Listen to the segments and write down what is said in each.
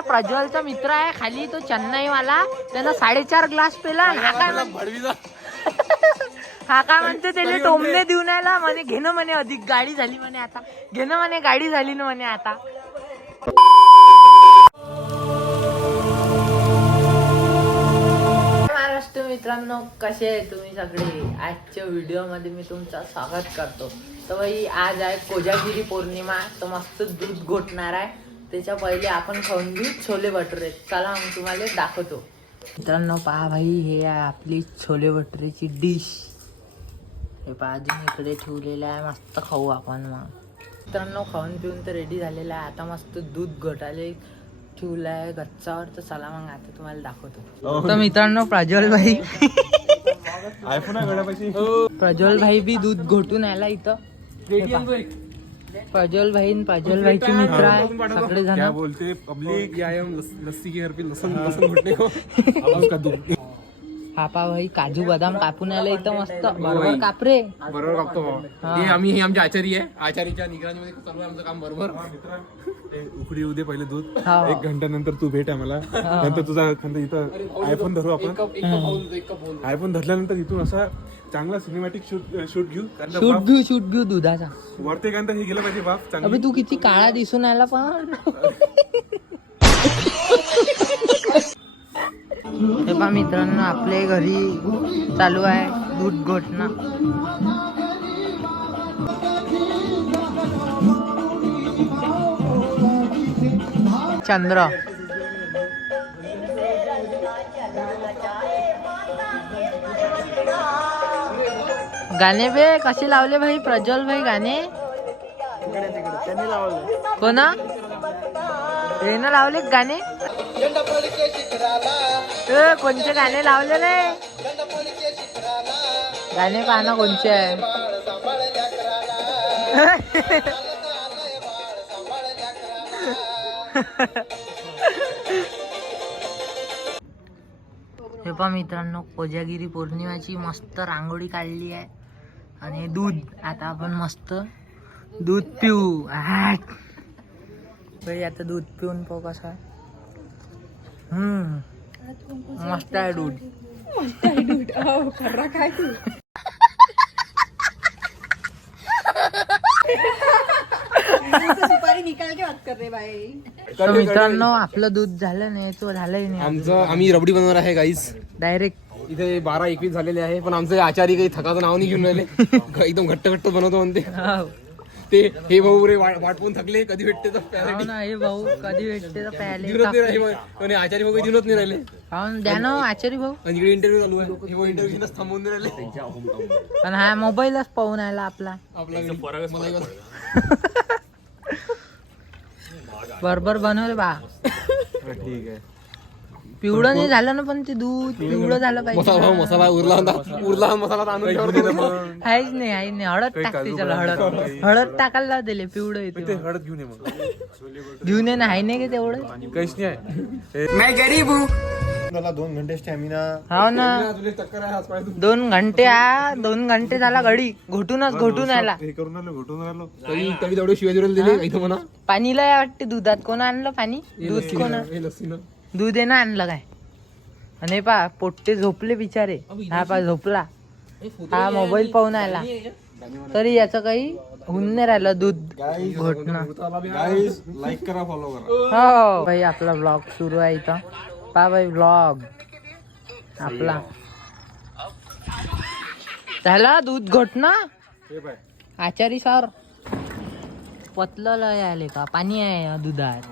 प्रज्वलचा मित्र आहे खाली, तो चेन्नई वाला, त्यानं 4.5 ग्लास पेला. हा काय म्हणते त्याला टोमने देऊन आला म्हणे, घेणं म्हणे अधिक गाडी झाली म्हणे आता, घेणं म्हणे गाडी झाली ना म्हणे आता. महाराष्ट्र मित्रांनो, कसे आहे तुम्ही सगळे? आजच्या व्हिडिओ मध्ये मी तुमचं स्वागत करतो. तर भाई आज आहे कोजागिरी पौर्णिमा, तर मस्त दूध घोटणार आहे. त्याच्या पहिले आपण खाऊन घेऊ छोले भटुरे. चला मग तुम्हाला दाखवतो. मित्रांनो पहा भाई, हे आहे आपली छोले भटुरेची डिश. हे पहा अजून इकडे ठेवलेलं आहे, मस्त खाऊ आपण. मग मित्रांनो खाऊन पिऊन तर रेडी झालेलं आहे. आता मस्त दूध घोटाले ठेवलं आहे गच्चावर. तर चला मग आता तुम्हाला दाखवतो. तर मित्रांनो प्रज्वल भाई प्रज्वल भाई बी दूध घोटून आला इथं. प्रज्वल भाई भाईचे मित्र आहे सगळे जण. क्या बोलते पब्लिक, या लस्सी के घर पे लसन घुटने को आवाज का दूध. पापा भाई काजू बदाम कापून आले इथं मस्त. बरोबर कापरे, बरोबर कापतो. हे आम्ही, हे आमचे आचारी आहे. आचारीच्या निगराणीमध्ये चालू आहे आमचं काम. बरोबर उकडी उदे पहिले दूध, 1 घंटा नंतर तू भेट आम्हाला. नंतर तुझा इथं आयफोन धरू आपण. आयफोन धरल्यानंतर इथून असा चांगला सिनेमॅटिक शूट घेऊ दुधाचा. वरते कांदा हे गेलं पाहिजे बाप चांगलं. अबे तू किती काळा दिसून आला पण. हे पहा मित्रांनो, आपल्या घरी चालू आहे दूध घोटणं. चंद्र गाणे बे कसे लावले भाई प्रज्वल भाई गाणे? कोणा हे ना लावले गाणे? कोणते गाणे लावले रे? गाणे पाहना कोणचे आहे. हे पहा मित्रांनो, कोजागिरी पौर्णिमाची मस्त रांगोळी काढली आहे. आणि दूध, आता आपण मस्त दूध पिऊ. आता दूध पिऊन पाहू कसं आहे. मस्त आहे दूध. काय तू सुपारी निकाल के बात कर रे भाई. तर मित्रांनो आपलं दूध झालं नाही, तो झालंही नाही आमचं. आम्ही रबडी बनवणार आहे गाईस. डायरेक्ट इथे 12-21 झालेले आहे. पण आमचे आचारी काही थकाचं नाव नाही घेऊन राहिले. एकदम घट्ट बनवतो म्हणते ते. हे भाऊ रे वाटपून थकले, कधी भेटते तर ना. हे भाऊ कधी भेटते तर प्यायले. आचारी भाऊ काही नाही राहिले. द्या ना आचारी भाऊ. आणि इकडे इंटरव्ह्यू चालू आहे. हे इंटरव्ह्यू थांबवून नाही राहिले. पण हा मोबाईलच पाहून आला आपला. बरोबर बनवले बा. ठीक आहे. पिवळं नाही झालं ना, पण ते दूध पिवळं झालं पाहिजे. मसाला उरला मसाला काहीच नाही. हळद टाकते. चला हळद टाकायला दिले. पिवळं येते. हळद घेऊन ये मग. घेऊन ये ना. आहे नाही का तेवढं? काहीच नाही आहे. मैं गरीब हूँ. 2 घंटे स्टॅमिना. हो ना, 2 घंटे झाला घडी घोटून आला. हे करून राहिलो, घोटून राहिलो. कधी तेवढे शिवाय दिले इथं म्हणा. पाणी लय वाटते दुधात. कोण आणलं पाणी? दूध कोण? दूध आहे ना आणलं काय? आणि पा पोट्टे झोपले बिचारे. हा पा झोपला. हा मोबाईल पाहून आला, तरी याचं काही होऊन नाही राहिलं दूध घोटणं. लाईक करा, फॉलो करा. हो भाई, आपला ब्लॉग सुरू आहे इथं. पा भाई ब्लॉग आपला झाला. दूध घोटणं. आचारी सर पतलं लय आले का? पाणी आहे दुधात,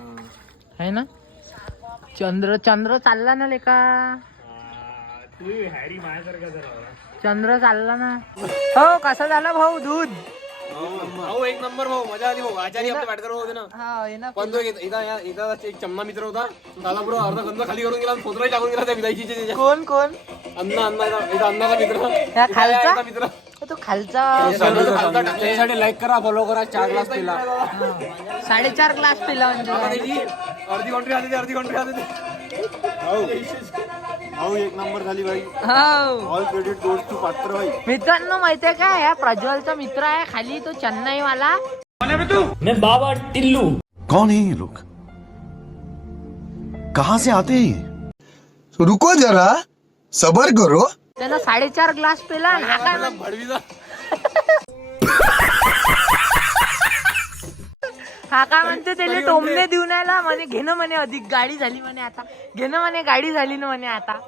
है ना? चंद्र चालला ना लेका. चंद्र चालला ना. हो कसं झालं भाऊ दूध? एक नंबर भाऊ, मजा आली भाऊ. आचारी आपले बॅट करत होते ना. पण तो एकदा एक चम्मा मित्र होता. त्याला पुढे अर्धा गंज खाली करून गेला, फोतराही टाकून गेला त्या विदायची. कोण अन्नाचा मित्र. खालचा मित्र तो खालचा. लाईक करा, फॉलो करा. 4 ग्लास पिला. 4.5 ग्लास पिला म्हणजे अर्धी कंट्री आली. एक नंबर झाली भाई. ऑल क्रेडिट गोज टू पात्र भाई. मित्रांनो माहितीये का, या प्रज्वलचा मित्र आहे खाली, तो चेन्नई वाला. मैं बाबा टिल्लू. कौन है ये लोग? कहां से आते हैं ये? रुको जरा सबर करो. त्यानं 4.5 ग्लास पेला आणि हा काय हा काय म्हणते त्याला टोमणे देऊन आला म्हणे घेणं म्हणे अधिक गाडी झाली म्हणे आता घेणं म्हणे गाडी झाली ना म्हणे आता